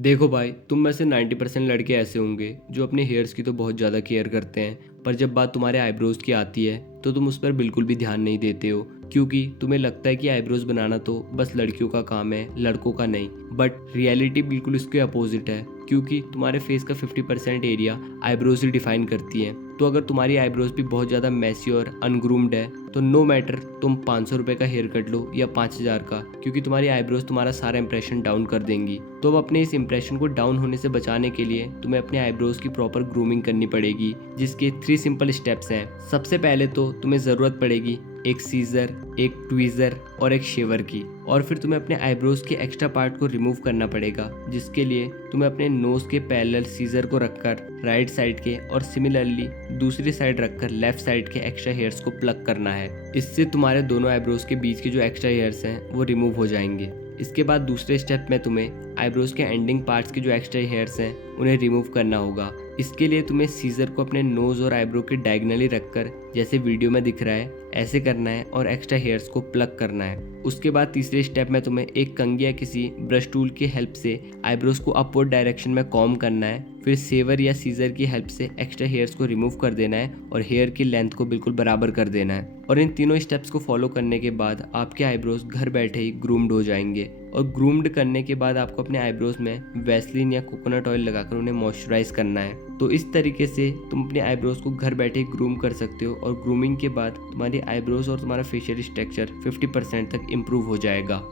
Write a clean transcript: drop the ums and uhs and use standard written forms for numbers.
देखो भाई, तुम में से 90% लड़के ऐसे होंगे जो अपने हेयर्स की तो बहुत ज़्यादा केयर करते हैं, पर जब बात तुम्हारे आईब्रोज़ की आती है तो तुम उस पर बिल्कुल भी ध्यान नहीं देते हो, क्योंकि तुम्हें लगता है कि आईब्रोज़ बनाना तो बस लड़कियों का काम है, लड़कों का नहीं। बट रियलिटी बिल्कुल इसके अपोजिट है, क्योंकि तुम्हारे फेस का 50% एरिया आईब्रोज़ ही डिफाइन करती हैं। तो अगर तुम्हारी आईब्रोज़ भी बहुत ज़्यादा मैसी और अनग्रूम्ड है तो नो मैटर तुम 500 रुपये का हेयर कट लो या 5000 का, क्योंकि तुम्हारी आईब्रोज तुम्हारा सारा इंप्रेशन डाउन कर देंगी। तो अब अपने इस इंप्रेशन को डाउन होने से बचाने के लिए तुम्हें अपने आईब्रोज की प्रॉपर ग्रूमिंग करनी पड़ेगी, जिसके 3 सिंपल स्टेप्स हैं। सबसे पहले तो तुम्हें ज़रूरत पड़ेगी एक सीजर, एक ट्वीज़र और एक शेवर की, और फिर तुम्हें अपने आईब्रोज के एक्स्ट्रा पार्ट को रिमूव करना पड़ेगा, जिसके लिए तुम्हें अपने नोज के पैरेलल सीजर को रखकर राइट साइड के और सिमिलरली दूसरी साइड रखकर लेफ्ट साइड के एक्स्ट्रा हेयर्स को प्लग करना है। इससे तुम्हारे दोनों आईब्रोज के बीच के जो एक्स्ट्रा हेयर्स हैं वो रिमूव हो जाएंगे। इसके बाद दूसरे स्टेप में तुम्हें आईब्रोज के एंडिंग पार्ट्स के जो एक्स्ट्रा हेयर्स हैं उन्हें रिमूव करना होगा। इसके लिए तुम्हें सीजर को अपने नोज और आईब्रो के डायगनली रखकर, जैसे वीडियो में दिख रहा है, ऐसे करना है और एक्स्ट्रा हेयर्स को प्लग करना है। उसके बाद तीसरे स्टेप में तुम्हें एक कंघी या किसी ब्रश टूल की हेल्प से आईब्रोज को अपवर्ड डायरेक्शन में कॉम्ब करना है। फिर सेवर या सीजर की हेल्प से एक्स्ट्रा हेयर्स को रिमूव कर देना है और हेयर की लेंथ को बिल्कुल बराबर कर देना है। और इन तीनों स्टेप्स को फॉलो करने के बाद आपके आईब्रोज घर बैठे ही ग्रूम्ड हो जाएंगे। और ग्रूम्ड करने के बाद आपको अपने आईब्रोज में वैसलीन या कोकोनट ऑयल लगाकर उन्हें मॉइस्चराइज करना है। तो इस तरीके से तुम अपने आईब्रोज को घर बैठे ग्रूम कर सकते हो, और ग्रूमिंग के बाद तुम्हारी आईब्रोज और तुम्हारा फेशियल स्ट्रक्चर 50% तक इम्प्रूव हो जाएगा।